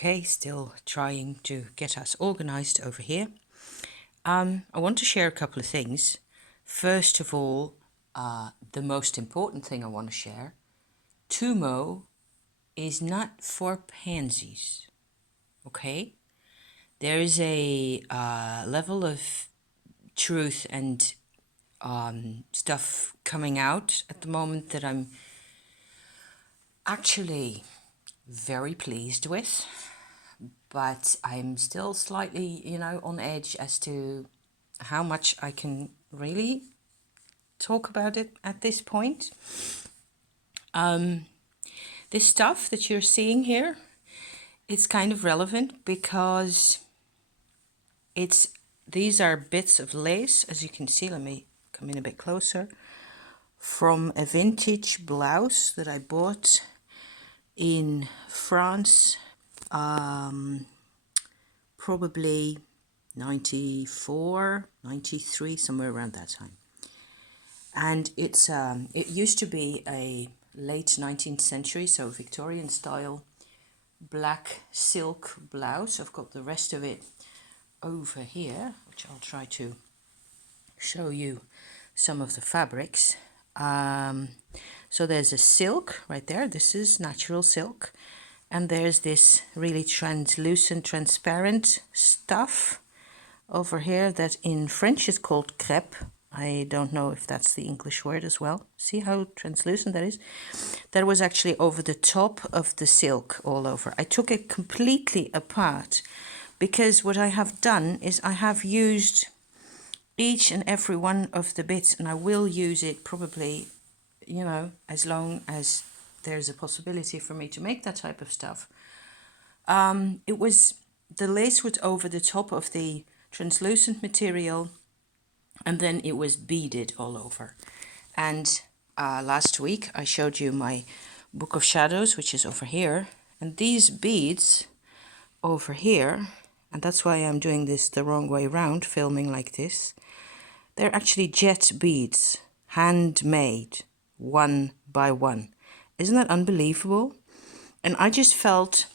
Okay, still trying to get us organized over here. I want to share a couple of things. First of all, the most important thing I want to share, Tumo is not for pansies, okay? There is a level of truth and stuff coming out at the moment that I'm actually very pleased with, but I'm still slightly, on edge as to how much I can really talk about it at this point. This stuff that you're seeing here, it's kind of relevant because these are bits of lace, as you can see. Let me come in a bit closer, from a vintage blouse that I bought in France, probably 94, 93, somewhere around that time. And it used to be a late 19th century, so Victorian style black silk blouse. I've got the rest of it over here, which I'll try to show you some of the fabrics. So there's a silk right there. This is natural silk. And there's this really translucent, transparent stuff over here that in French is called crêpe. I don't know if that's the English word as well. See how translucent that is? That was actually over the top of the silk all over. I took it completely apart because what I have done is I have used each and every one of the bits, and I will use it probably, as long as there's a possibility for me to make that type of stuff. The lace was over the top of the translucent material, and then it was beaded all over. And last week I showed you my Book of Shadows, which is over here, and these beads over here, and that's why I'm doing this the wrong way around, filming like this. They're actually jet beads, handmade, one by one. Isn't that unbelievable? And I just felt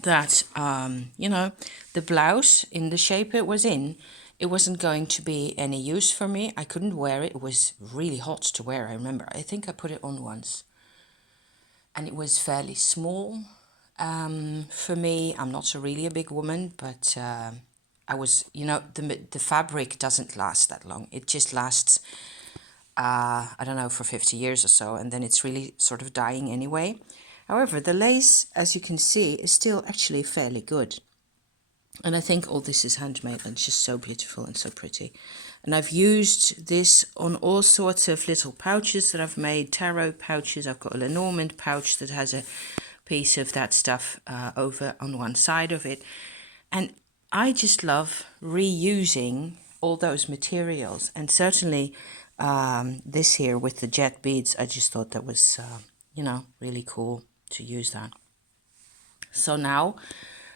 that, the blouse in the shape it was in, it wasn't going to be any use for me. I couldn't wear it. It was really hot to wear, I remember. I think I put it on once. And it was fairly small. For me, I'm not really a big woman, but I was, the fabric doesn't last that long. It just lasts, I don't know, for 50 years or so, and then it's really sort of dying anyway. However, the lace, as you can see, is still actually fairly good. And I think all this is handmade and it's just so beautiful and so pretty. And I've used this on all sorts of little pouches that I've made, tarot pouches. I've got a Lenormand pouch that has a piece of that stuff over on one side of it. And I just love reusing all those materials. And certainly this here with the jet beads, I just thought that was, really cool to use that. So now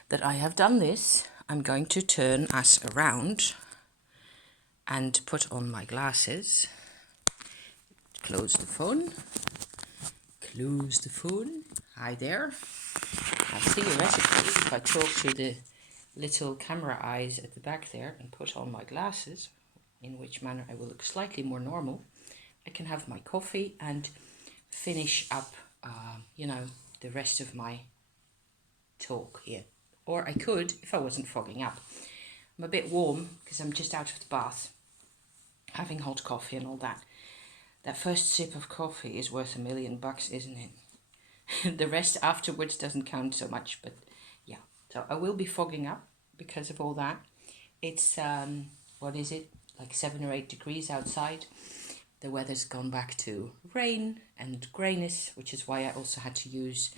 that I have done this, I'm going to turn us around and put on my glasses. Close the phone. Close the phone. Hi there. Now theoretically, if I talk to the little camera eyes at the back there and put on my glasses, in which manner I will look slightly more normal, I can have my coffee and finish up, the rest of my talk here. Or I could, if I wasn't fogging up. I'm a bit warm because I'm just out of the bath, having hot coffee and all that. That first sip of coffee is worth $1 million, isn't it? The rest afterwards doesn't count so much, but yeah. So I will be fogging up because of all that. It's, like 7 or 8 degrees outside. The weather's gone back to rain and greyness, which is why I also had to use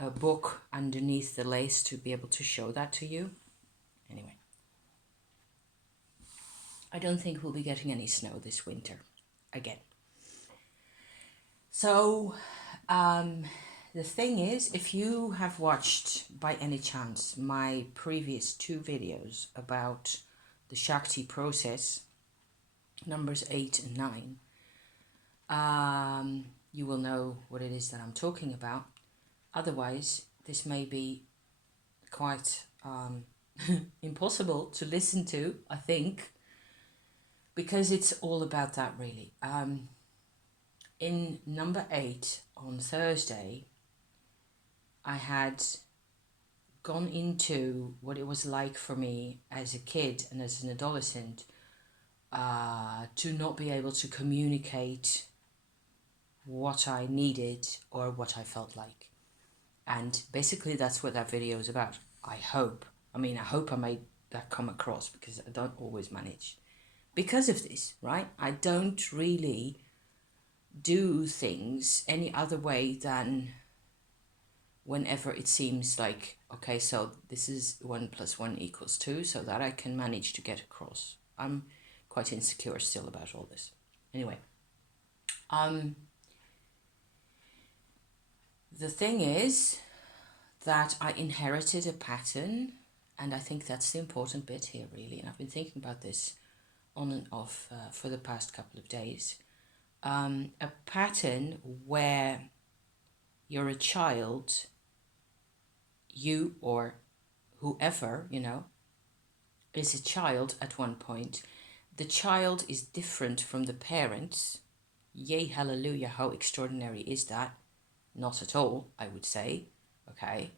a book underneath the lace to be able to show that to you. Anyway, I don't think we'll be getting any snow this winter again. So the thing is, if you have watched by any chance my previous 2 videos about the Shakti process, numbers 8 and 9, you will know what it is that I'm talking about. Otherwise, this may be quite impossible to listen to, I think, because it's all about that really. In number 8 on Thursday, I had gone into what it was like for me as a kid and as an adolescent to not be able to communicate what I needed or what I felt like. And basically that's what that video is about. I hope I made that come across, because I don't always manage. Because of this, right? I don't really do things any other way than whenever it seems like, okay, so this is 1 + 1 = 2, so that I can manage to get across. I'm quite insecure still about all this. Anyway, the thing is that I inherited a pattern, and I think that's the important bit here really, and I've been thinking about this on and off for the past couple of days. A pattern where you're a child, you or whoever, is a child at one point. The child is different from the parents. Yay, hallelujah, how extraordinary is that? Not at all, I would say. Okay.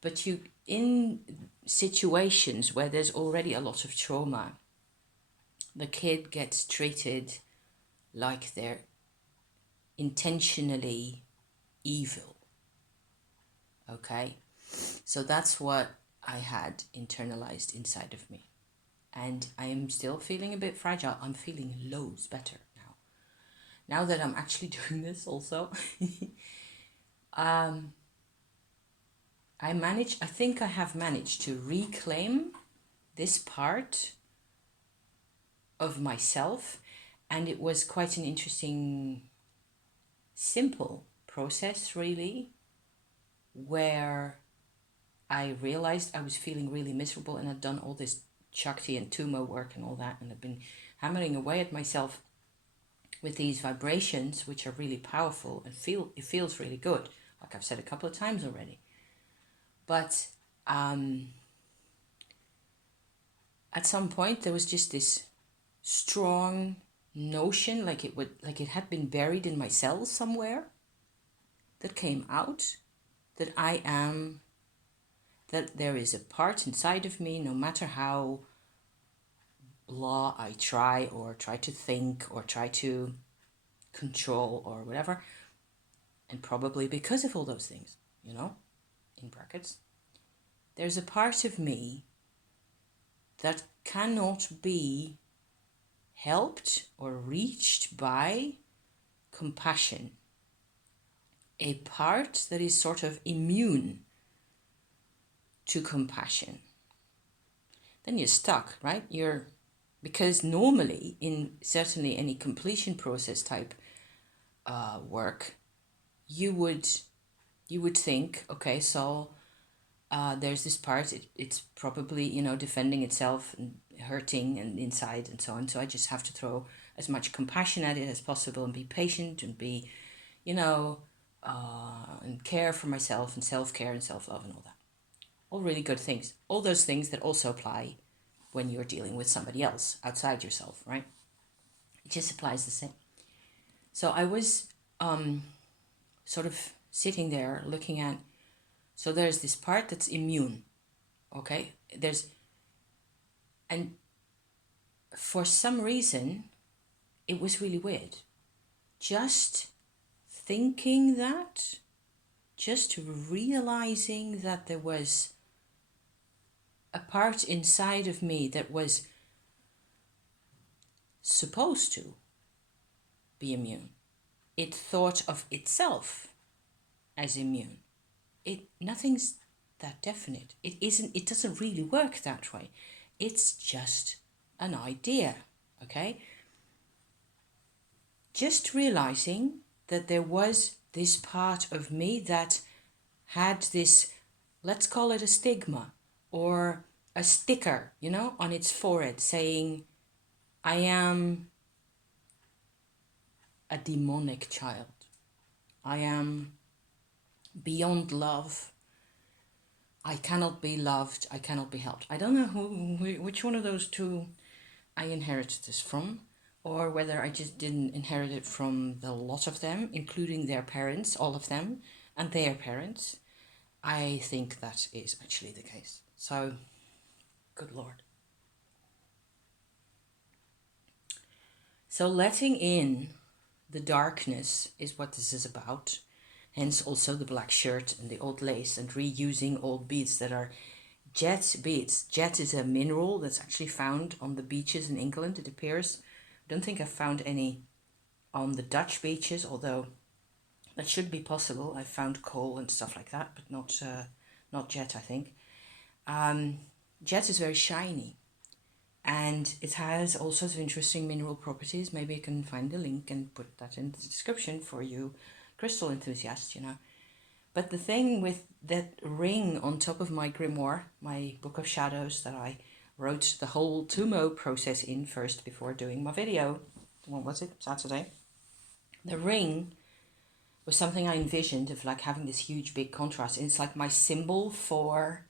But you, in situations where there's already a lot of trauma, the kid gets treated like they're intentionally evil. Okay? So that's what I had internalized inside of me. And I am still feeling a bit fragile. I'm feeling loads better now. Now that I'm actually doing this also. I think I have managed to reclaim this part of myself. And it was quite an interesting, simple process really, where I realized I was feeling really miserable, and I'd done all this Shakti and Tuma work and all that, and I've been hammering away at myself with these vibrations, which are really powerful, and it feels really good, like I've said a couple of times already. But at some point there was just this strong notion, like it had been buried in my cells somewhere, that came out, that that there is a part inside of me, no matter how blah I try to think or try to control or whatever, and probably because of all those things, in brackets, there's a part of me that cannot be helped or reached by compassion. A part that is sort of immune to compassion. Then you're stuck, right? Because normally in certainly any completion process type work, you would think, okay, so there's this part, it's probably, defending itself and hurting and inside and so on. So I just have to throw as much compassion at it as possible and be patient and be, and care for myself and self-care and self-love and all that. All really good things. All those things that also apply when you're dealing with somebody else outside yourself, right? It just applies the same. So I was sort of sitting there looking at, so there's this part that's immune, okay? And for some reason, it was really weird. Just thinking that, just realizing that there was a part inside of me that was supposed to be immune. It thought of itself as immune. Nothing's that definite. It doesn't really work that way. It's just an idea, okay? Just realizing that there was this part of me that had this, let's call it a stigma or a sticker, on its forehead saying, I am a demonic child. I am beyond love. I cannot be loved, I cannot be helped. I don't know which one of those two I inherited this from, or whether I just didn't inherit it from the lot of them, including their parents, all of them, and their parents. I think that is actually the case. So, good Lord. So letting in the darkness is what this is about. Hence also the black shirt and the old lace and reusing old beads that are jet beads. Jet is a mineral that's actually found on the beaches in England, it appears. I don't think I've found any on the Dutch beaches, although that should be possible. I've found coal and stuff like that, but not jet, I think. Jet is very shiny. And it has all sorts of interesting mineral properties. Maybe I can find a link and put that in the description for you crystal enthusiasts, you know. But the thing with that ring on top of my grimoire, my Book of Shadows that I wrote the whole Tumo process in first before doing my video, what was it, Saturday? The ring was something I envisioned of like having this huge big contrast. And it's like my symbol for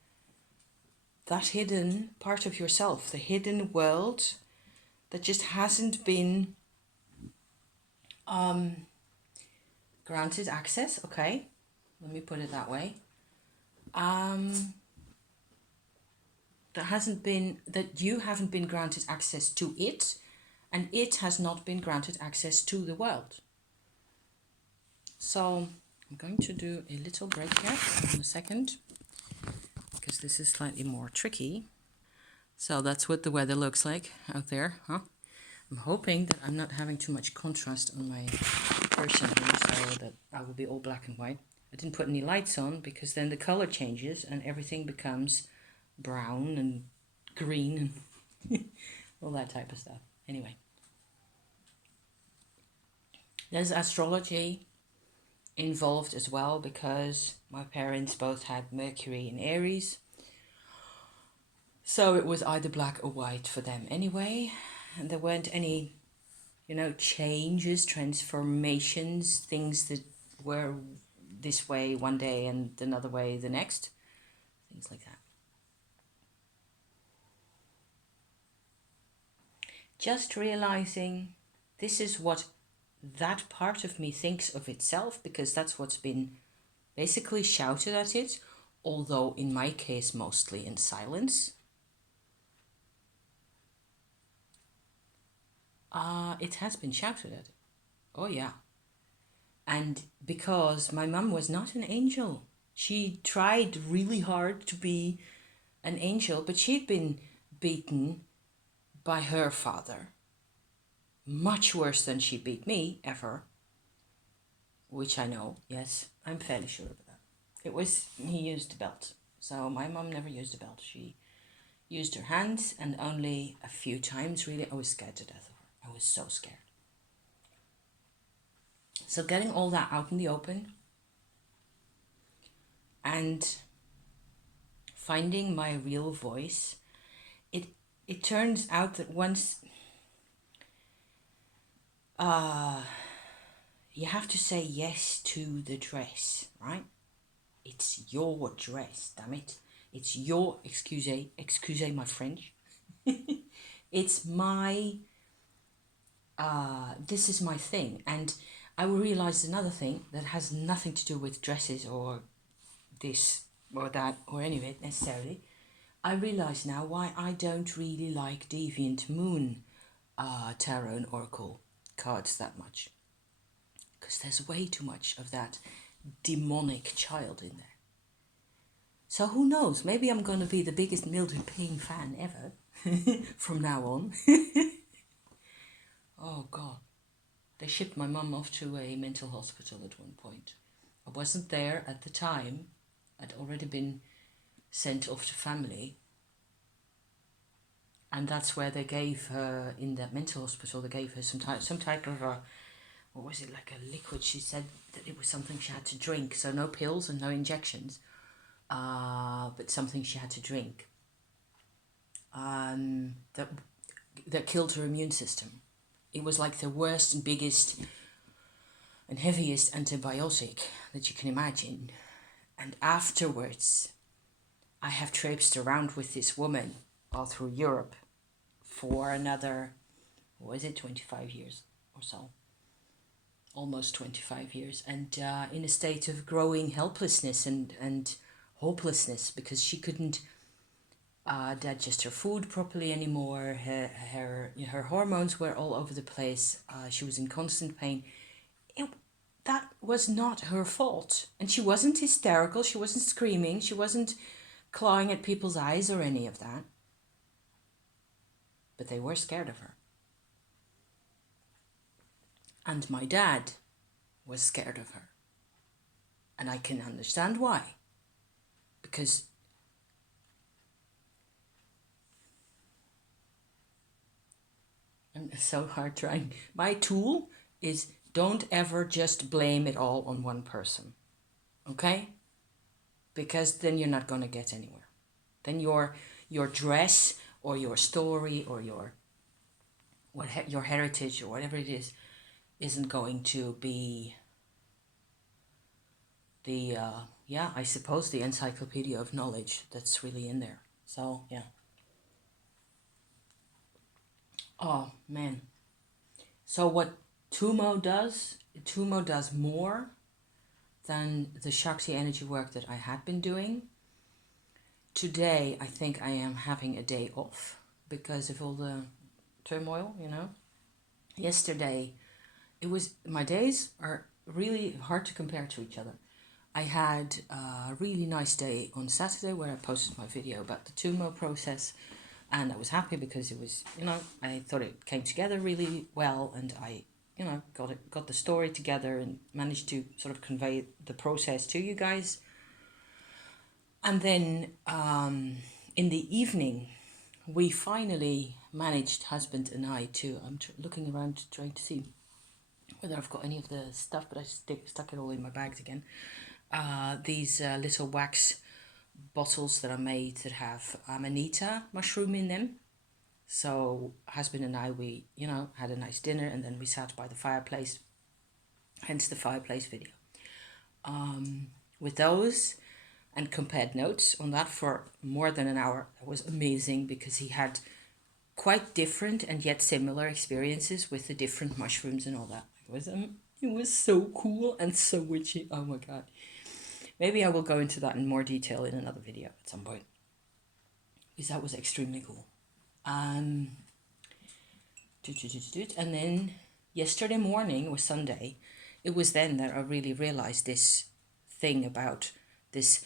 that hidden part of yourself, the hidden world that just hasn't been granted access. Okay, let me put it that way. That you haven't been granted access to it, and it has not been granted access to the world. So I'm going to do a little break here in a second, because this is slightly more tricky. So that's what the weather looks like out there, huh? I'm hoping that I'm not having too much contrast on my person here, so that I will be all black and white. I didn't put any lights on because then the color changes and everything becomes brown and green and all that type of stuff. Anyway, there's astrology involved as well because my parents both had Mercury in Aries. So it was either black or white for them anyway. And there weren't any, changes, transformations, things that were this way one day and another way the next. Things like that. Just realizing this is what that part of me thinks of itself, because that's what's been basically shouted at it, although in my case mostly in silence. It has been shouted at. Oh yeah. And because my mum was not an angel. She tried really hard to be an angel, but she'd been beaten by her father. Much worse than she beat me, ever. Which I know, yes, I'm fairly sure of that. He used a belt. So my mum never used a belt. She used her hands, and only a few times, really. I was scared to death of her. I was so scared. So getting all that out in the open and finding my real voice, it turns out that once you have to say yes to the dress, right? It's your dress, damn it. It's your, excuse my French. It's my, this is my thing. And I realized another thing that has nothing to do with dresses or this or that or any of it necessarily. I realize now why I don't really like Deviant Moon tarot and oracle cards that much. Because there's way too much of that demonic child in there. So who knows, maybe I'm going to be the biggest Mildred Payne fan ever from now on. Oh God. They shipped my mum off to a mental hospital at one point. I wasn't there at the time. I'd already been sent off to family. And that's where they gave her, in that mental hospital, they gave her some type of a, what was it, like a liquid. She said that it was something she had to drink. So no pills and no injections, but something she had to drink. That killed her immune system. It was like the worst and biggest and heaviest antibiotic that you can imagine. And afterwards, I have traipsed around with this woman all through Europe for another, what was it, 25 years or so. Almost 25 years. And in a state of growing helplessness and hopelessness, because she couldn't digest her food properly anymore. Her hormones were all over the place. She was in constant pain. That was not her fault. And she wasn't hysterical. She wasn't screaming. She wasn't clawing at people's eyes or any of that. But they were scared of her. And my dad was scared of her. And I can understand why. Because I'm so hard trying. My tool is don't ever just blame it all on one person. Okay? Because then you're not going to get anywhere. Then your dress or your story or your heritage or whatever it is isn't going to be the I suppose the encyclopedia of knowledge that's really in there. So yeah. Oh man. So what Tumo does more than the Shakti energy work that I had been doing. Today, I think I am having a day off because of all the turmoil, Yesterday, my days are really hard to compare to each other. I had a really nice day on Saturday where I posted my video about the Tumo process, and I was happy because it was, I thought it came together really well, and I, got the story together and managed to sort of convey the process to you guys. And then in the evening, we finally managed, husband and I, to, I'm looking around trying to see whether I've got any of the stuff, but I stuck it all in my bags again. These little wax bottles that are made that have amanita mushroom in them. So husband and I, we, had a nice dinner, and then we sat by the fireplace, hence the fireplace video. With those, and compared notes on that for more than an hour. That was amazing because he had quite different and yet similar experiences with the different mushrooms and all that. It was so cool and so witchy. Oh my god. Maybe I will go into that in more detail in another video at some point, because that was extremely cool. And then yesterday morning was Sunday. It was then that I really realized this thing about this.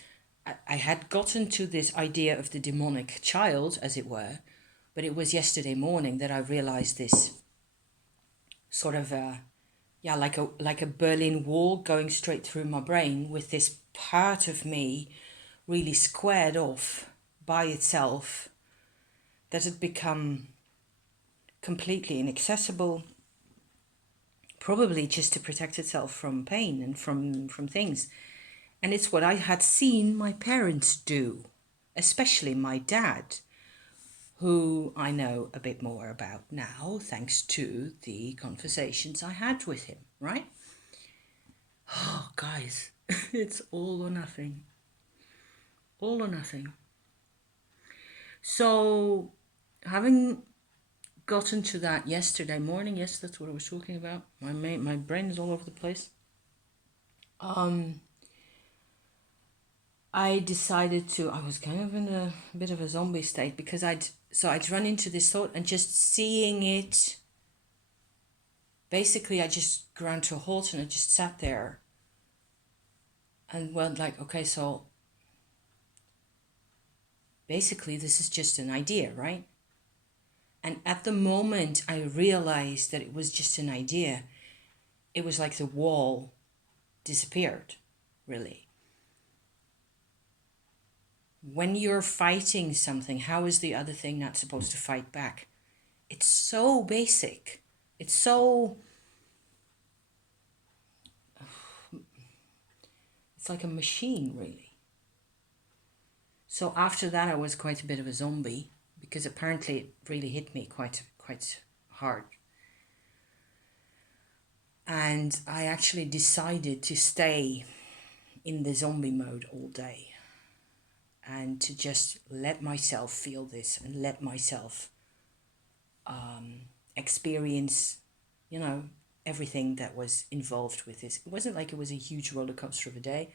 I had gotten to this idea of the demonic child, as it were, but it was yesterday morning that I realized this sort of like a Berlin Wall going straight through my brain, with this part of me really squared off by itself that had become completely inaccessible, probably just to protect itself from pain and from things. And it's what I had seen my parents do, especially my dad, who I know a bit more about now thanks to the conversations I had with him, right? Oh, guys, it's all or nothing. All or nothing. So, having gotten to that yesterday morning, yes, that's what I was talking about. My brain is all over the place. I decided I was kind of in a bit of a zombie state, because I'd run into this thought, and just seeing it, basically I just ground to a halt, and I just sat there and went like, okay, so basically this is just an idea, right? And at the moment I realized that it was just an idea, it was like the wall disappeared, really. When you're fighting something, how is the other thing not supposed to fight back? It's so basic. It's so... It's like a machine, really. So after that, I was quite a bit of a zombie, because apparently it really hit me quite hard. And I actually decided to stay in the zombie mode all day. and to just let myself feel this and let myself experience, you know, everything that was involved with this. It wasn't like it was a huge roller coaster of a day.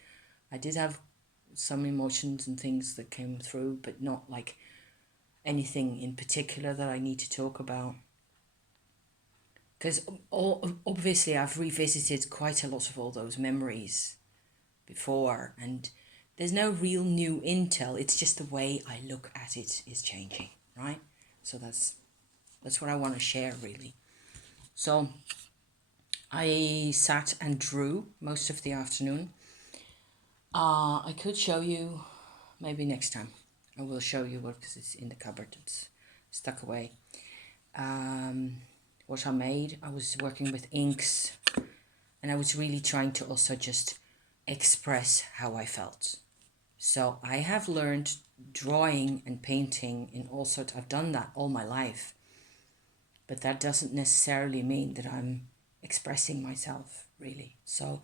I did have some emotions and things that came through, but not like anything in particular that I need to talk about. Because obviously I've revisited quite a lot of all those memories before, and there's no real new intel. It's just the way I look at it is changing, right? So that's what I want to share, really. So I sat and drew most of the afternoon. I could show you, maybe next time. I will show you what, because it's in the cupboard. It's stuck away. What I made, I was working with inks, and I was really trying to also just express how I felt. So I have learned drawing and painting in all sorts. I've done that all my life, but that doesn't necessarily mean that I'm expressing myself, really. So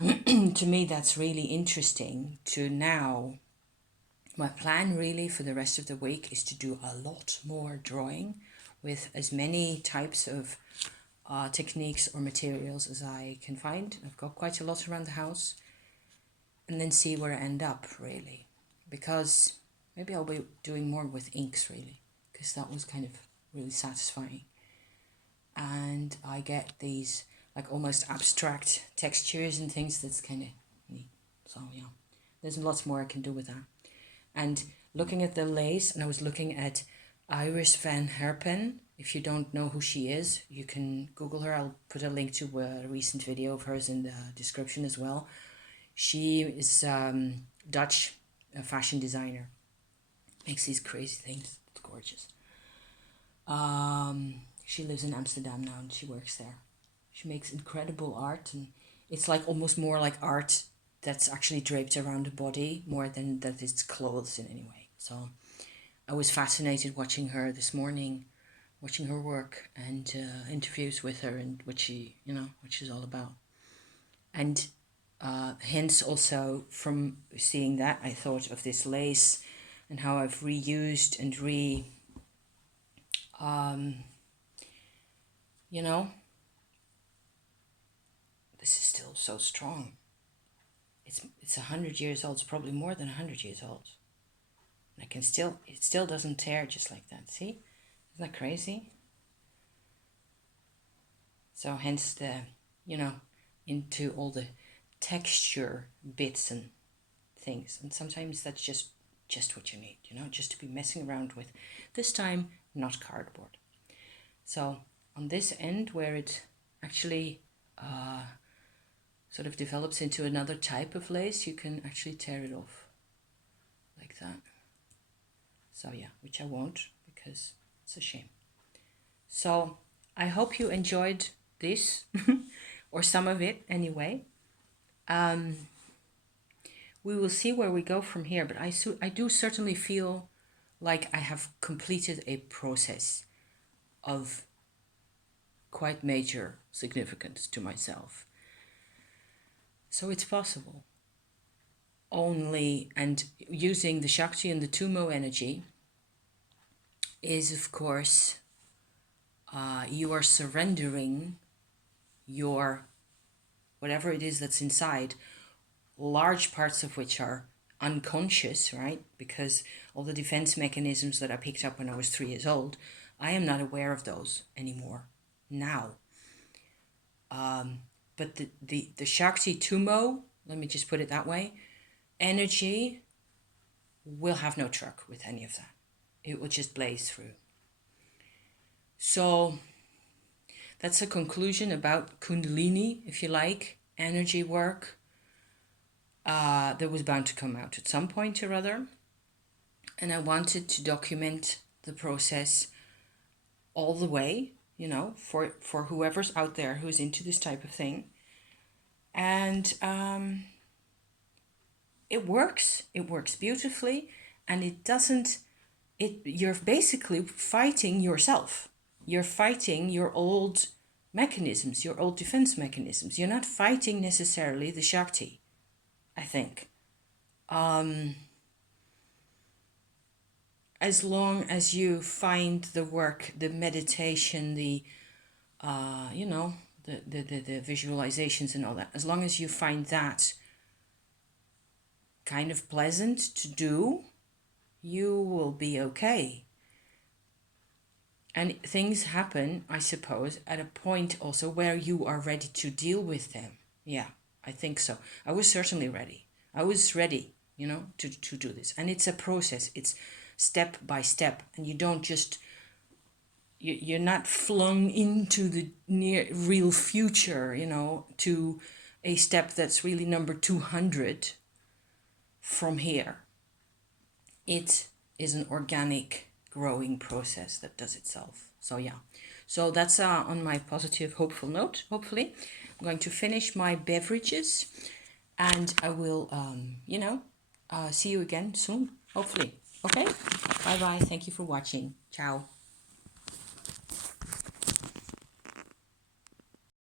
to me, that's really interesting. To now, my plan really for the rest of the week is to do a lot more drawing with as many types of techniques or materials as I can find. I've got quite a lot around the house, and then see where I end up, really. Because maybe I'll be doing more with inks, really, because that was kind of really satisfying. And I get these like almost abstract textures and things that's kind of neat. So yeah, there's lots more I can do with that. And looking at the lace, and I was looking at Iris van Herpen. If you don't know who she is, you can Google her. I'll put a link to a recent video of hers in the description as well. She is Dutch, a fashion designer. Makes these crazy things. It's gorgeous. She lives in Amsterdam now, and she works there. She makes incredible art, and it's like almost more like art that's actually draped around the body more than that it's clothes in any way. So I was fascinated watching her this morning, watching her work and interviews with her and what she, what she's all about. And hence also from seeing that, I thought of this lace and how I've reused and this is still so strong. It's 100 years old. It's probably more than 100 years old. And it still doesn't tear just like that. See? Isn't that crazy? So hence the, into all the texture bits and things. And sometimes that's just what you need, just to be messing around with. This time, not cardboard. So on this end where it actually sort of develops into another type of lace, you can actually tear it off like that. So yeah, which I won't, because it's a shame. So I hope you enjoyed this or some of it anyway. We will see where we go from here, but I do certainly feel like I have completed a process of quite major significance to myself. So it's possible. Only, and using the Shakti and the Tumo energy is, of course, you are surrendering your, whatever it is that's inside, large parts of which are unconscious, right? Because all the defense mechanisms that I picked up when I was 3 years old, I am not aware of those anymore now. But the Shakti Tumo, let me just put it that way, energy will have no truck with any of that. It will just blaze through. So that's a conclusion about Kundalini, if you like, energy work. That was bound to come out at some point or other. And I wanted to document the process all the way, for whoever's out there who's into this type of thing. And it works. It works beautifully. And you're basically fighting yourself. You're fighting your old mechanisms, your old defense mechanisms. You're not fighting necessarily the Shakti, I think. as long as you find the work, the meditation, the you know, the visualizations and all that, as long as you find that kind of pleasant to do, you will be okay. And things happen, I suppose, at a point also where you are ready to deal with them. Yeah, I think so. I was certainly ready. I was ready, you know, to do this. And it's a process. It's step by step. And you don't just, you're not flung into the near real future, you know, to a step that's really number 200 from here. It is an organic growing process that does itself. So yeah, so that's on my positive, hopeful note. Hopefully, I'm going to finish my beverages, and I will, you know, see you again soon. Hopefully. Okay. Bye bye. Thank you for watching. Ciao.